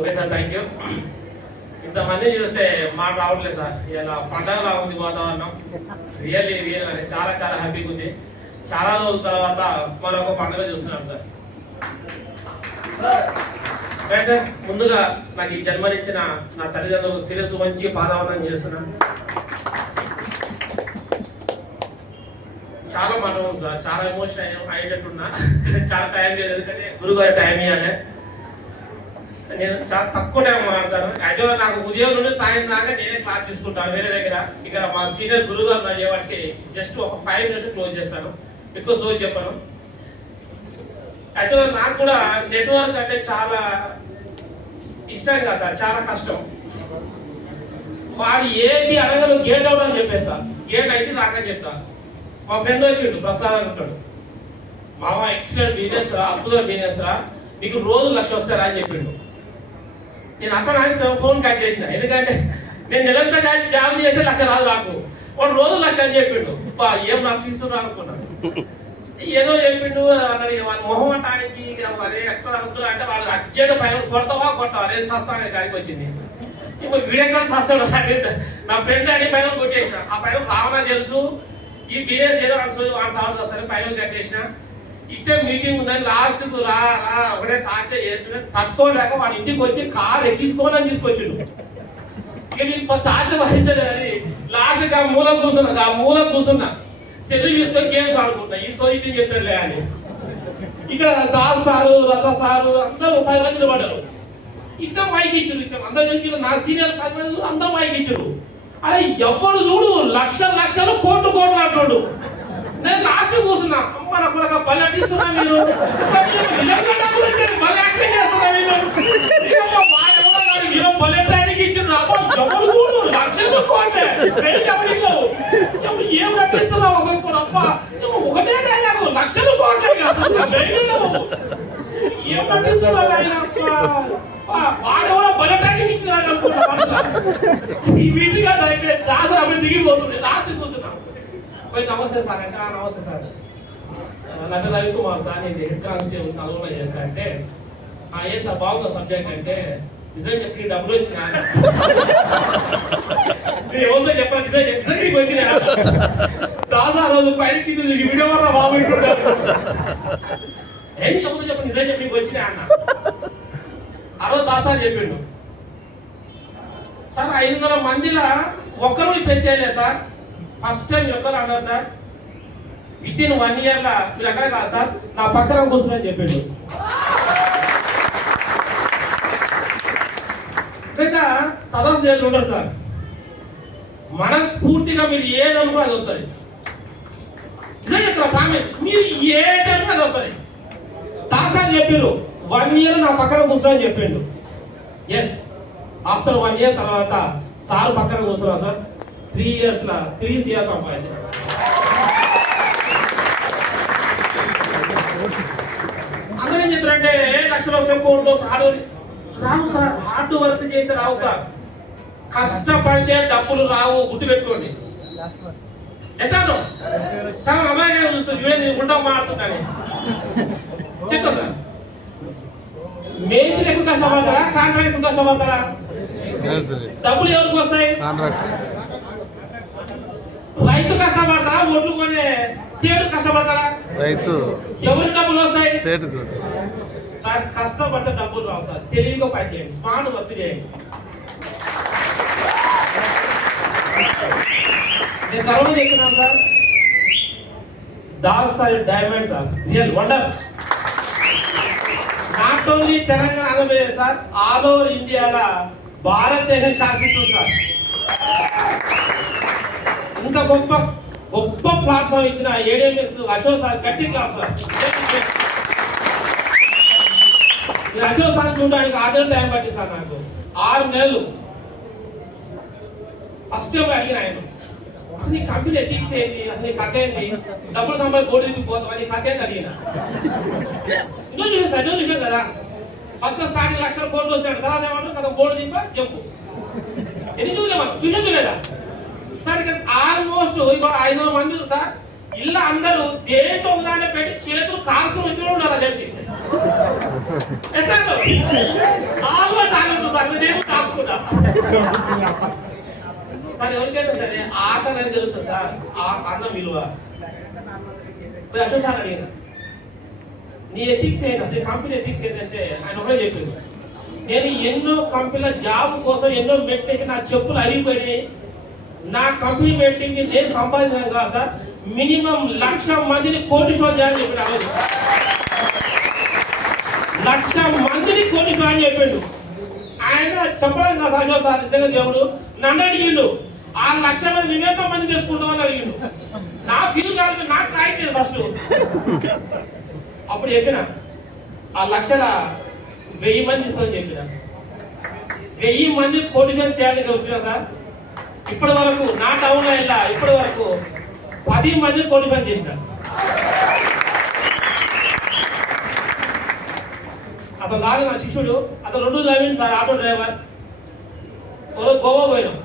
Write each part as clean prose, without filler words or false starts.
Okay sir, thank you. ఇంతమంది చూస్తే మాట రావట్లేదు సార్. ఇలా పండగలా ఉంది వాతావరణం. రియల్లీ చాలా చాలా హ్యాపీగా ఉంది. చాలా రోజుల తర్వాత మరొక పండుగ చూస్తున్నాం సార్. సార్ ముందుగా నాకు ఈ జన్మనిచ్చిన నా తల్లిదండ్రులు శిరస్సు వంచి పాదావందనం చేస్తున్నాను. చాలా మాట ఉంది సార్, చాలా ఎమోషన్ అయ్యేటట్టున్నా. చాలా టైం లేదు, ఎందుకంటే గురుగారు టైం ఇవ్వాలి. నేను చాలా తక్కువ టైం మాట్లాడతాను. యాక్చువల్గా నాకు ఉదయం నుండి సాయంత్రం దాకా నేనే క్లాస్ తీసుకుంటాను వేరే దగ్గర. ఇక్కడ మా సీనియర్ గురుగారు అయ్యేవాటికి జస్ట్ ఒక 5 minutes క్లోజ్ చేస్తాను, ఎక్కువ సోల్ చెప్పాను. యాక్చువల్గా నాకు కూడా నెట్వర్క్ అంటే చాలా ఇష్టం కదా సార్, చాలా కష్టం. వాడు ఏది అనగలు గేట్ అవుట్ అని చెప్పేస్తా, గేట్ అయితే రాకని చెప్తా. మా ఫ్రెండ్ వచ్చిండు ప్రసాద్ అంటాడు, మామ ఎక్సలెంట్ బిజినెస్ రా, అద్భుతమైన బిజినెస్ రా, నీకు రోజు 1 లక్ష వస్తారా అని చెప్పిండు. నేను అట్లా ఫోన్ కట్ చేసిన, ఎందుకంటే నేను నెలంతా జాబ్ చేస్తే 1 లక్ష రాదు నాకు, వాడు రోజు 1 లక్ష అని చెప్పిండు. ఏం నాకు తీసుకురా అనుకున్నాను. ఏదో చెప్పిండు అన్నాడు. ఇక వాడి మొహం అంటానికి ఎక్కడ అవుతున్నా అంటే వాడు అర్జెంట్ పైన కొడతావా నేను సస్తాను కాడికి వచ్చింది. ఇప్పుడు వీడెక్కడ సస్తాడు, నా ఫ్రెండ్ అని పైన కొట్టేసిన. ఆ పైన రావనా తెలుసు, ఈ బిజినెస్ ఏదో 1 సార్లు వస్తాను పైన కట్టేసిన. ఇట్టే మీటింగ్ ఉందని లాస్ట్ రా ఒకటే టార్చర్ చేసిన, తట్టుకోలేక వాడి ఇంటికి వచ్చి కార్ ఎక్కించుకోనని తీసుకొచ్చిండు. ఇక నీకు టార్చర్ వహించలేదు అని లాస్ట్ ఆ మూలం కూర్చున్నా సెల్లు తీసుకొని గేమ్స్ ఆడుకుంటా. ఈ సోయిటింగ్ చెప్తారులే అని. ఇక్కడ దాస్ సారు, రచ సారు అందరూ 10 మంది నిలబడ్డారు. ఇట్లా మైకి ఇచ్చారు. ఇట్లా అందరూ నా సీనియర్ 10 మంది అందరూ మైకి ఇచ్చారు. అరే ఎప్పుడు చూడు లక్షలు కోట్లు అంటాడు. నేను లాస్ట్ కూర్చున్నా, అమ్మ నాకు కూడా బలి అట్టిస్తున్నా మీరు బలి యాక్షన్ చేస్తున్నా మీరు బలెట్టానికి ఇచ్చిన ఎవరు చూడు లక్షలు కోట్లే ఏం రట్టిస్తున్నావు ఒకప్పుడు. అప్ప ఒకటే డైలాగు 1 లక్షలు కోట్లే ఏం రట్టిస్తున్నావు ఆయన. వాడెవడో బలెట్టానికి ఇచ్చినాడు అనుకుంటా. ఈ వీటిగా దాసు అప్పుడు దిగిపోతుంది. లాస్ట్ కూర్చున్నాం పోయి నమస్తే సార్ అంటే నమస్తే సార్, నన్ను రవికుమార్ సార్, నేను హెడ్ కానిస్టేబుల్ నల్గొండ చేస్తా అంటే ఏ సార్ బాగుందా సబ్జెక్ట్ అంటే నిజం చెప్పి డబ్బులు వచ్చినా ఎవరితో చెప్పాను నిజం చెప్పి వచ్చినా దాదా రోజు పైకి వీడియో వల్ల బాబు ఏం ఎవరితో చెప్పండి నిజం చెప్పి నీకు వచ్చినా అన్న. ఆ రోజు దాసా చెప్పిండు సార్ 500 మందిలో ఒక్కరు పెళ్లి చేయలేదు సార్, ఫస్ట్ టైం ఒక్కరు అన్నారు సార్. వితిన్ 1 year మీరు ఎక్కడ కాదు సార్ నా పక్కన కూర్చుని చెప్పాడు. ఇంకా తదాస్ చేతులు ఉంటారు సార్, మనస్ఫూర్తిగా మీరు ఏది అనుకో అది వస్తుంది. నిజంగా చెప్తారా ప్రామిస్, మీరు ఏది అనుకో అది వస్తుంది. దాసాలు చెప్పారు 1 year నా పక్కన కూర్చుని చెప్పిండు. ఎస్ ఆఫ్టర్ 1 year తర్వాత సార్ పక్కన కూర్చున్నా సార్ 3 years 3 CR సంపాదించారు. అందరూ ఏం చెప్తారంటే 1 లక్షలు వస్తాయి కోట్లు రావు సార్, హార్డ్ వర్క్ చేసి రావు సార్, కష్టపడితే డబ్బులు రావు, గుర్తుపెట్టుకోండి. ఎసాను చాలా అమ్మాయిగా చూస్తుంది ఉంటా మాట్లాడుతున్నాను చెప్తా సార్. మేస్త్రి ఎక్కువ కష్టపడతారా, కాంట్రాక్ట్ ఎక్కువ కష్టపడతారా? డబ్బులు ఎవరికి వస్తాయి? రైతు కష్టపడతారా, ఒడ్లు కొనే సేటు కష్టపడతారా? రైతు. ఎవరికి డబ్బులు వస్తాయి? సేటుకు. సార్ కష్టపడితే డబ్బులు రావు సార్, తెలివిగా పని చేయండి, స్మార్ట్ వర్క్ చేయండి. నేను కరోనా చెప్తున్నాను sir, Das sir diamond sir, real wonder. Not only Telangana Andhra Pradesh sir, all over ఇండియాలో భారతదేశం శాసిస్తుంది సార్. ఇంత గొప్ప ప్లాట్ఫామ్ ఇచ్చిన ADMS అశోక్ సార్ గట్టి క్లాస్ సార్. అశోక్ సార్ చూడడానికి 6 నెలలు టైం పట్టింది సార్, నాకు 6 నెలలు. ఫస్ట్ టైం అడిగిన ఆయన అసలు నీ కంపెనీ ఎథిక్స్ ఏంటి, అసలు నీ కథ ఏంటి, డబ్బులు సంపాదించి గోల్డ్ దిగిపోతాం నీ కథ ఏంటి అడిగిన. చూసాం కదా, ఫస్ట్ స్టార్టింగ్ 1 లక్షల కోట్లు వస్తాడు, తర్వాత ఏమంటారు కదా గోల్డ్ దింపా చెప్పు ఎన్ని చూసేదా సార్. ఇక్కడ ఆల్మోస్ట్ 500 మంది సార్, ఇల్లు అందరూ దేంట్లో ఒకదాన్ని పెట్టి చేతులు కాల్చుకుని వచ్చిన ఉన్నారు తెలిసి. ఆల్మోస్ట్ సార్ ఎవరికైనా సరే ఆకలి అని తెలుసు సార్, ఆ అన్నం విలువ. అశోక్ సార్ అడిగిన నీ ఎథిక్స్ ఏంటి, కంపెనీ ఎథిక్స్ ఏంటంటే ఆయన ఒకటే చెప్పింది, నేను ఎన్నో కంపెనీల జాబ్ కోసం ఎన్నో మెట్లకి నా చెప్పులు అరిగిపోయినాయి, నా కంపెనీ పెట్టింది నేను సంపాదించాను కాదు సార్, మినిమం 1,00,000 మందిని కోటీశ్వరం చేయాలని చెప్పాడు. ఆ రోజు 1,00,000 మందిని కోటీశ్వరం అని చెప్పిండు. ఆయన చెప్పడం కాదు అశోక్ సార్, నిజంగా దేవుడు నన్ను అడిగిండు, ఆ 1,00,000 మంది నువ్వెంతో మంది తెచ్చుకుంటామని అడిగిండు. నా ఫీల్ కాదు, నాకు కాయట్లేదు ఫస్ట్. అప్పుడు చెప్పిన ఆ 1,00,000 మంది తీసుకొని చెప్పిన 1000 మంది కోటీశ్వరం చేయాలని వచ్చినా సార్. ఇప్పటి వరకు నా టౌన్లో వెళ్ళా, ఇప్పటి వరకు 10 మందిని కోటీశ్వరం చేసిన. అతను లాగా నా శిష్యుడు, అతను 2 చదివింది సార్, ఆటో డ్రైవర్. గోవా పోయినాం.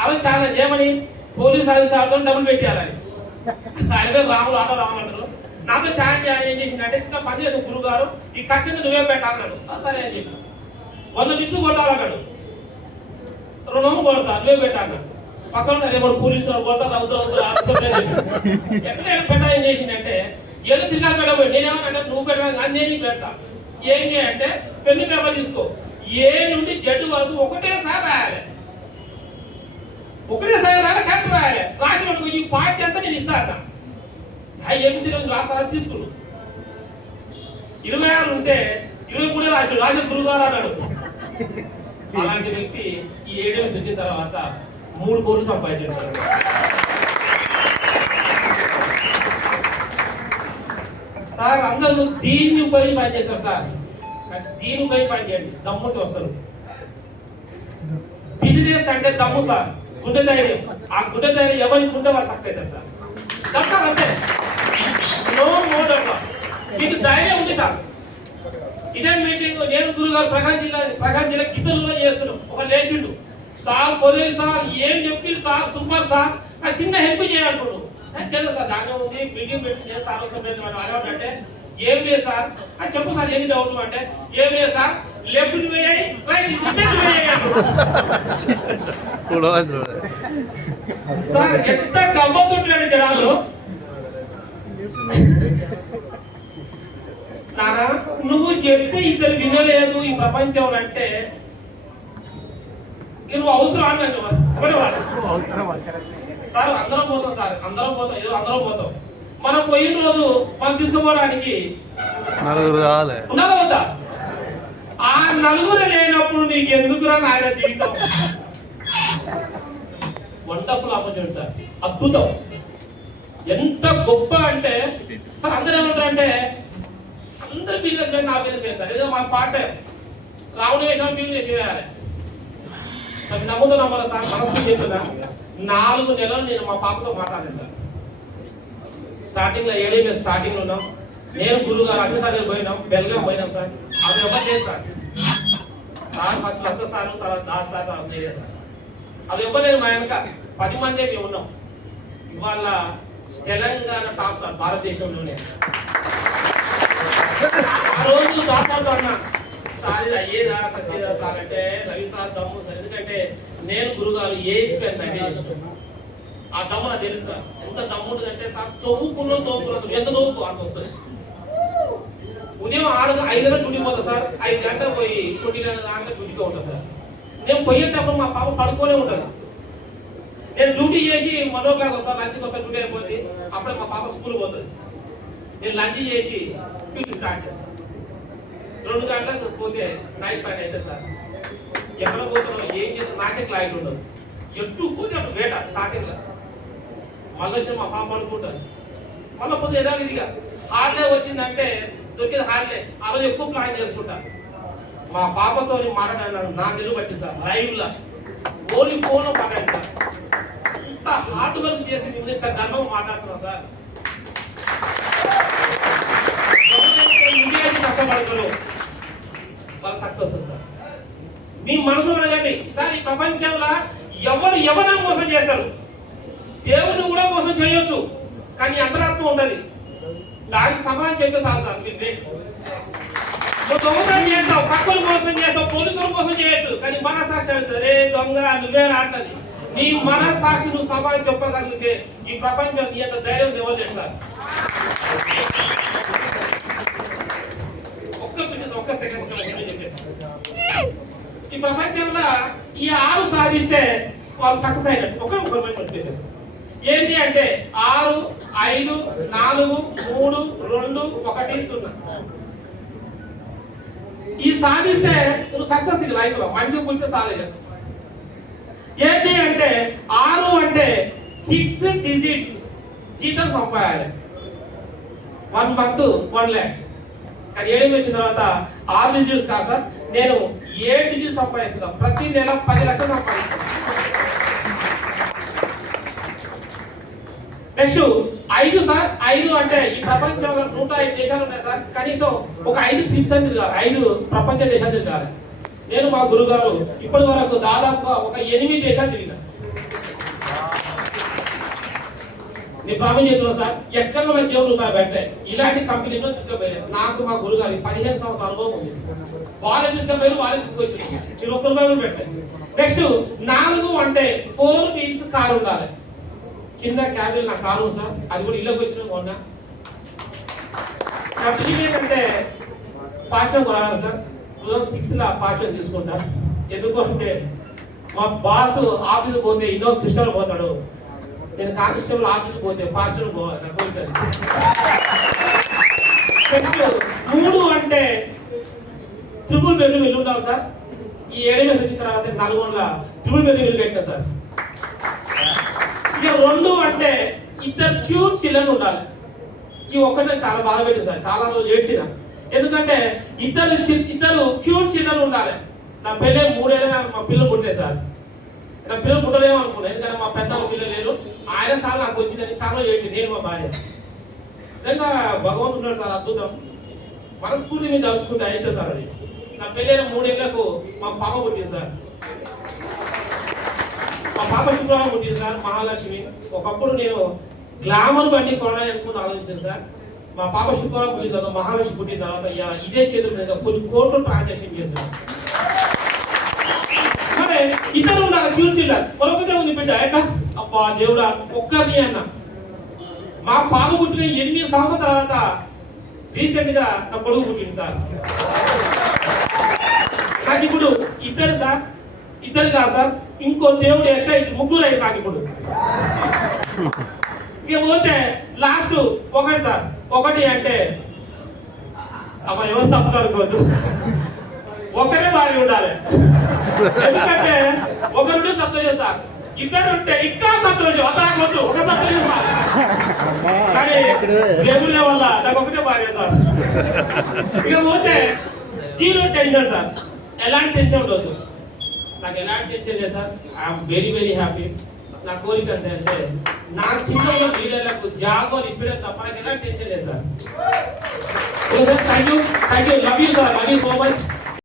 అలా చాలా ఏమని పోలీస్ ఆఫీసర్తో డబ్బులు పెట్టారని. ఆయన పేరు రాములు, ఆటో రాములు అంటారు. నాతో ఛాలెంజ్ చేయాలి, ఏం చేసిందంటే చిన్న పని చేసిన గురువు గారు ఈ ఖర్చు నువ్వే పెట్టాలన్నాడు. సరే అని చెప్పి 100 టిప్స్ కొట్టాలన్నాడు. 2 కొడతా నువ్వే పెట్టాలన్నాడు. పక్కన రేపు పోలీసు కొడతా ఎట్లా పెట్టా. ఏం చేసిందంటే ఏదో తిరిగాలి పెట్టబోయి, నేనేమన్నా నువ్వు పెట్టాలి కానీ నేను పెడతా. ఏంటి అంటే పెన్ను పేపర్ తీసుకో, ఏ నుండి జడ్డు వరకు ఒకటేసారి రాయాలి, ఒకటేసారి రాయాలి, కరెక్ట్ రాయాలి. రాసి మనకు ఈ పార్టీ అంతా నేను ఇస్తాను. ఎంసీ రాష్ట్రాలు తీసుకున్నాడు. 26 ఉంటే 23 రాసిన గురుగారు అన్నాడు. అలాంటి వ్యక్తి ఈ 7 వచ్చిన తర్వాత 3 కోట్లు సంపాదించాడు. సార్ అందరూ దీన్ని ఉపయోగించి పని చేస్తారు సార్, దీని ఉపయోగించి పని చేయండి, దమ్ముంటే వస్తారు. బిజినెస్ అంటే దమ్ము సార్, గుండె ధైర్యం. ఆ గుండె ధైర్యం ఎవరికి ఉంటే వాళ్ళు సక్సెస్ అవుతారు సార్. దట్టాలి అంతే, నో మోడ్ అట్లా. మీకు ధైర్యం ఉంది సార్. ఇదే మీటింగ్ నేను గురుగారు ప్రకాశం జిల్లా గిద్దలు చేస్తున్నాం. ఒక లేచిండు, సార్ పోలీస్ సార్ ఏం చెప్పింది సార్, సూపర్ సార్, నాకు చిన్న హెల్ప్ చేయాలనుకున్నాడు. చేద్దాం సార్, దాని ఉంది మీటింగ్ పెట్టి సార్ అవసరం అంటే ఏం లేదు సార్ అని చెప్పు సార్, ఏది డౌట్ అంటే ఏం లేదు సార్, లెఫ్ట్ వేయాలి రైట్ సార్. ఎంత గమ్మతుంటాడు జనాలు. నానా నువ్వు చెప్తే ఇద్దరు వినలేదు ఈ ప్రపంచంలో అంటే నువ్వు అవసరం అన్నాను సార్. అందరం పోతాం సార్, అందరం పోతాం, ఏదో అందరం పోతాం. మనం పోయిన రోజు మనం తీసుకుపోవడానికి నలుగురు కావాలి, ఉన్నారా? ఆ నలుగురు లేనప్పుడు నీకు ఎందుకురా నాయన జీవితం. వంటపులు ఆపండి సార్, అద్భుతం. ఎంత గొప్ప అంటే సార్, అందరూ ఏమంటారు అంటే అందరూ బిజినెస్ చేసి నా బిజినెస్ చేస్తారు. ఏదో మా పార్ట్ రావుని వేసాం బిజినెస్ చేయాలి సార్. నమ్ముతూ నమ్మరు సార్, మనసు చెప్తున్నా. 4 నెలలు నేను మా పాపతో మాట్లాడాను సార్. స్టార్టింగ్ లో 7 నెలలు స్టార్టింగ్ లో ఉన్నాం. నేను గురువు గారు అశోక్ సార్ దగ్గర పోయినాం, బెల్గాం పోయినాం సార్. అది ఎవరు లేదు సార్. సార్ ఫస్ట్ 100 సార్లు, తర్వాత 10 సార్లు నేనే సార్. అది ఎవరు లేదు, మా వెనక 10 మందే మేము ఉన్నాం. ఇవాళ తెలంగాణ టాప్ సార్ భారతదేశంలోనే. ఆ రోజు దాదాపు అన్నా సార్ ఇది అయ్యేదా సచ్చేదా సార్ అంటే రవి సార్ దమ్ము సార్. ఎందుకంటే నేను గురుగారు ఏసిపోయాను అంటే ఆ దమ్ము నాకు తెలుసు సార్. ఎంత దమ్ము ఉంటుంది అంటే సార్, తవ్వుకున్నాం ఎంత తవ్వుకు అంత వస్తుంది. ఉదయం 5 గంటలకు డ్యూటీ పోతా సార్, 5 గంటలకు పోయి 20 గంటల దాకా డ్యూటీగా ఉంటా సార్. నేను పోయేటప్పుడు మా పాప పడుకోనే ఉంటుంది. నేను డ్యూటీ చేసి 1 o'clock వస్తాను, లంచ్కి వస్తాను, డ్యూటీ అయిపోతుంది. అప్పుడే మా పాప స్కూల్ పోతుంది. నేను లంచ్ చేసి ఫీల్డ్ స్టార్ట్ చేస్తాను. 2 గంటలకు పోతే నైట్ పైన అయితే సార్ ఎక్కడ పోతున్నాం ఏం చేస్తాం నాకే క్లారిటీ ఉండదు. ఎటు పోతే అప్పుడు వేట స్టార్టింగ్ లో మళ్ళీ వచ్చి మా పాప పడుకుంటుంది. మళ్ళీ పోతే యథావిధిగా హాలిడే వచ్చిందంటే దొరికేది హాలిడే. ఆ రోజు ఎక్కువ ప్లాన్ చేసుకుంటా. మా పాపతో మాట్లాడాను, నా నిలువ పట్టింది సార్. లైవ్ లా ఓన్లీ ఫోన్ మాట్లాడి సార్. ఇంత హార్డ్ వర్క్ చేసి మేము ఇంత గర్వం మాట్లాడుతున్నాం సార్. కష్టపడతారు వాళ్ళ సక్సెస్ వస్తుంది సార్. మీ మనసులో అడగండి సార్, ఈ ప్రపంచంలో ఎవరిని మోసం చేస్తారు, దేవుని కూడా మోసం చేయొచ్చు, కానీ అంతరాత్మ ఉండదు. దానికి సమాధానం చెప్పే చాలు సార్. మీరు గ్రేట్. దొంగతనం చేస్తావు, పక్కలు మోసం చేస్తావు, పోలీసులు మోసం చేయొచ్చు, కానీ మన మనస్సాక్షి అడుగుతుంది, రే దొంగ నువ్వే రాంటది. నీ మనస్సాక్షి నువ్వు సమాజం చెప్పగలిగితే ఈ ప్రపంచం నీ అంత ధైర్యం ఇవ్వలేదు సార్. ఒక్క సెకండ్ చెప్పేస్తాను. ఈ ప్రపంచంలో ఈ 6 సాధిస్తే వాళ్ళు సక్సెస్ అయినట్టు ఒక ఏంటి అంటే 6, 5, 4, 3, 2, 1, 0. ఈ సాధిస్తే నువ్వు సక్సెస్. ఇది లైఫ్ లో మనిషి గురించి సాధన ఏంటి అంటే 6 అంటే 6 డిజిట్స్ జీతం సంపాదాలి. 1 month 1 lakh. కానీ 7 వచ్చిన తర్వాత 6 డిజిట్స్ కాదు సార్, నేను 7 డిజిట్స్ సంపాదిస్తున్నా. ప్రతి నెల 10 లక్షలు సంపాదిస్తున్నా. Next 5 sir. 5 అంటే ఈ ప్రపంచంలో 105 దేశాలు ఉన్నాయి సార్. కనీసం ఒక 5 ట్రిప్స్ అని తిరగాలి, 5 ప్రపంచ దేశాలు తిరగాలి. నేను మా గురుగారు ఇప్పటి వరకు దాదాపుగా ఒక 8 దేశాలు తిరిగిన. నేను ప్రామిస్ చేస్తున్నాను సార్, ఎక్కడ మన దేవుడు రూపాయి పెట్టలేదు. ఇలాంటి కంపెనీలో తీసుకుపోయారు. నాకు మా గురుగారు 15 సంవత్సరాల అనుభవం ఉంది. వాళ్ళే తీసుకుపోయారు, వాళ్ళే తీసుకొచ్చి నేను ₹1 పెట్టలేదు. నెక్స్ట్ 4 అంటే 4 wheels కారు ఉండాలి. కింద క్యాబిన్ నా కారు సార్, అది కూడా ఇళ్ళకి వచ్చిన కొన్నా. నా డ్రీమ్ ఏంటంటే ఫార్చ్యూనర్ కొనాలి సార్. 2006లో ఫార్చ్యూనర్ తీసుకుంటా. ఎందుకు అంటే మా బాస్ ఆఫీస్ పోతే ఇన్నో కృష్ణలో పోతాడు, నేను కానిస్టేబుల్ ఆఫీస్ పోతే ఫార్చ్యూనర్ పోవాలి. నాకు నెక్స్ట్ 3 అంటే ట్రిపుల్ బెడ్రూమ్ ఇల్లు ఉండాలి సార్. ఈ 7 వచ్చిన తర్వాత నల్గొండలో ట్రిపుల్ బెడ్రూమ్ ఇల్లు పెట్టా సార్. ఇక 2 అంటే 2 క్యూట్ చిల్డ్రన్ ఉండాలి. ఈ ఒక్కటే చాలా బాధ పెట్టింది సార్, చాలా రోజులు ఏడ్చిన. ఎందుకంటే 2 క్యూట్ చిల్డ్రన్ ఉండాలి. నా పెళ్ళే 3 ఏళ్ళ మా పిల్లలు పుట్టాయి సార్. నా పిల్లలు పుట్టలేమో అనుకున్నాను, ఎందుకంటే మా పెద్ద పిల్లలు లేరు. ఆయన సార్ నాకు వచ్చిందని చాలా ఏడ్చి నేను మా భార్య. నిజంగా భగవంతుడు ఉన్నాడు సార్, అద్భుతం. మనస్ఫూర్తి మీద తలుచుకుంటే అయితే సార్ అది. నా పెళ్ళైన 3 ఏళ్లకు మా పాప పుట్టింది సార్. మా పాప శుక్రవారం పుట్టింది సార్, మహాలక్ష్మి. ఒకప్పుడు నేను గ్లామర్ బండి కొనాలని అనుకుని ఆలోచించాను సార్. మా పాప శుక్రవారం పుట్టిన తర్వాత మహాలక్ష్మి పుట్టిన తర్వాత ఇదే చేతుల మీద కొన్ని కోట్లు ట్రాన్సాక్షన్ చేశాను. మరి ఇతరులు ఉండాలి, క్యూట్ చిల్డ్రన్. మరొకటే ఉంది బిడ్డ, ఎట్లా అబ్బా దేవుడా ఒక్కరిని అన్న. మా పాప పుట్టిన 8 సంవత్సరాల తర్వాత రీసెంట్ గా నా కొడుకు పుట్టింది సార్. నాకు ఇప్పుడు 2 సార్, 2 కాదు సార్, ఇంకో దేవుడు ఎక్స్ట్రా ఇచ్చి 3 అయింది నాకు ఇప్పుడు. ఇక పోతే లాస్ట్ 1 సార్. 1 అంటే అబ్బా ఎవరు తప్పుగా అనుకోవద్దు, ఒకరే భార్య ఉండాలి. ఎందుకంటే ఒకరుంటే సంతోషం సార్, 2 ఉంటే ఇంకా సంతోషం. వద్దు, ఒక సంతోషం సార్. కానీ దేవుడే వల్ల నాకు ఒకటే భార్య సార్. ఇక పోతే 0 టెన్షన్ సార్, ఎలాంటి టెన్షన్ ఉండదు. నాకు ఎలాంటి టెన్షన్ లేదు sir. I'm very very happy. నా కోరిక అంటే నా కింద ఉన్న లీడర్లకు జాబ్ ఇప్పుడే తప్ప నాకు ఎలాంటి టెన్షన్ లేదు sir. Thank you, love you sir, love you so much.